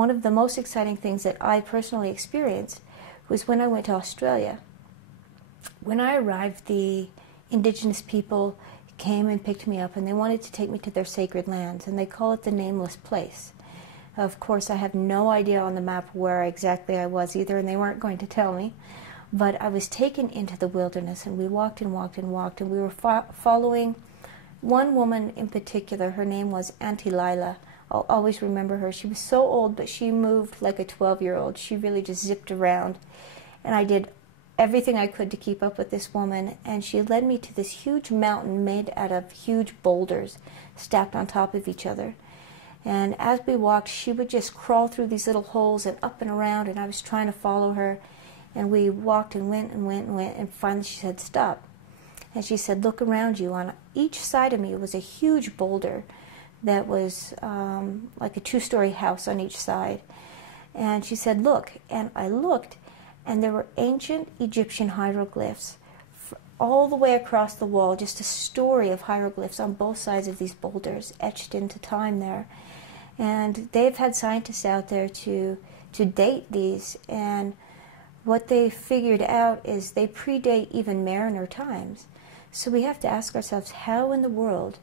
one of the most exciting things that I personally experienced was when I went to Australia. When I arrived, the indigenous people came and picked me up, and they wanted to take me to their sacred lands, and they call it the Nameless Place. Of course, I have no idea on the map where exactly I was either, and they weren't going to tell me. But I was taken into the wilderness, and we walked and walked and walked, and we were following one woman in particular. Her name was Auntie Lila. I'll always remember her. She was so old, but she moved like a 12-year-old. She really just zipped around, and I did everything I could to keep up with this woman, and she led me to this huge mountain made out of huge boulders stacked on top of each other. And as we walked, she would just crawl through these little holes and up and around, and I was trying to follow her. And we walked and went and went and went, and finally she said, "Stop." And she said, "Look around you." On each side of me was a huge boulder that was like a 2-story house on each side. And she said, "Look." And I looked, and there were ancient Egyptian hieroglyphs all the way across the wall, just a story of hieroglyphs on both sides of these boulders etched into time there. And they've had scientists out there to date these, and what they figured out is they predate even Mariner times. So we have to ask ourselves, how in the world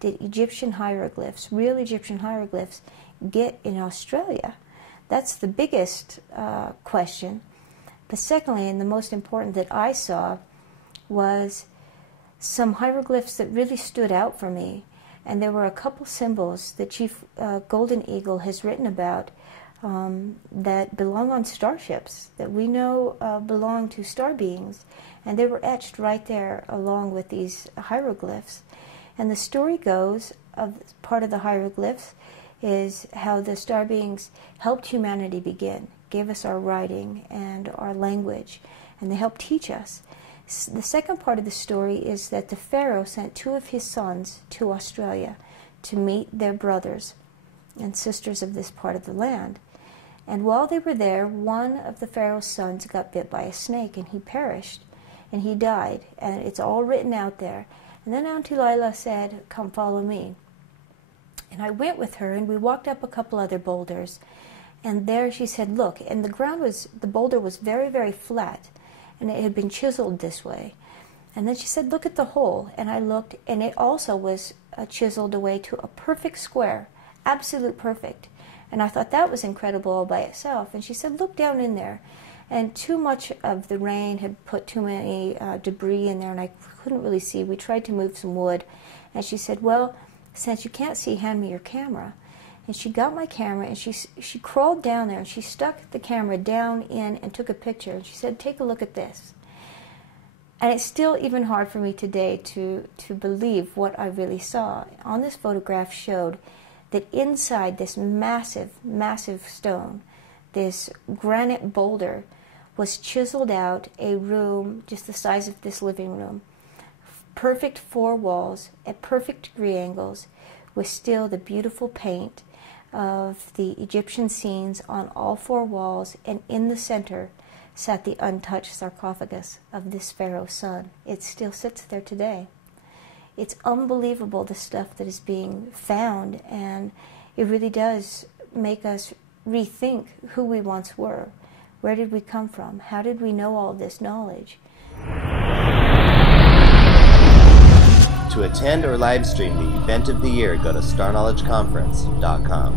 did Egyptian hieroglyphs, real Egyptian hieroglyphs, get in Australia? That's the biggest question. But secondly, and the most important that I saw, was some hieroglyphs that really stood out for me. And there were a couple symbols that Chief Golden Eagle has written about that belong on starships, that we know belong to star beings. And they were etched right there along with these hieroglyphs. And the story goes, of part of the hieroglyphs, is how the star beings helped humanity begin, gave us our writing and our language, and they helped teach us. The second part of the story is that the Pharaoh sent 2 of his sons to Australia to meet their brothers and sisters of this part of the land. And while they were there, one of the Pharaoh's sons got bit by a snake, and he perished, and he died. And it's all written out there. And then Auntie Lila said, "Come follow me." And I went with her, and we walked up a couple other boulders. And there she said, "Look," and the boulder was very, very flat, and it had been chiseled this way. And then she said, "Look at the hole." And I looked, and it also was chiseled away to a perfect square, absolute perfect. And I thought that was incredible all by itself. And she said, "Look down in there." And too much of the rain had put too many debris in there, and I couldn't really see. We tried to move some wood. And she said, "Well, since you can't see, hand me your camera." And she got my camera, and she crawled down there, and she stuck the camera down in and took a picture. And she said, "Take a look at this." And it's still even hard for me today to believe what I really saw. On this photograph showed that inside this massive, massive stone, this granite boulder, was chiseled out a room just the size of this living room. Perfect 4 walls at perfect degree angles, with still the beautiful paint of the Egyptian scenes on all 4 walls, and in the center sat the untouched sarcophagus of this Pharaoh's son. It still sits there today. It's unbelievable, the stuff that is being found, and it really does make us rethink who we once were. Where did we come from? How did we know all this knowledge? To attend or live stream the event of the year, go to starknowledgeconference.com.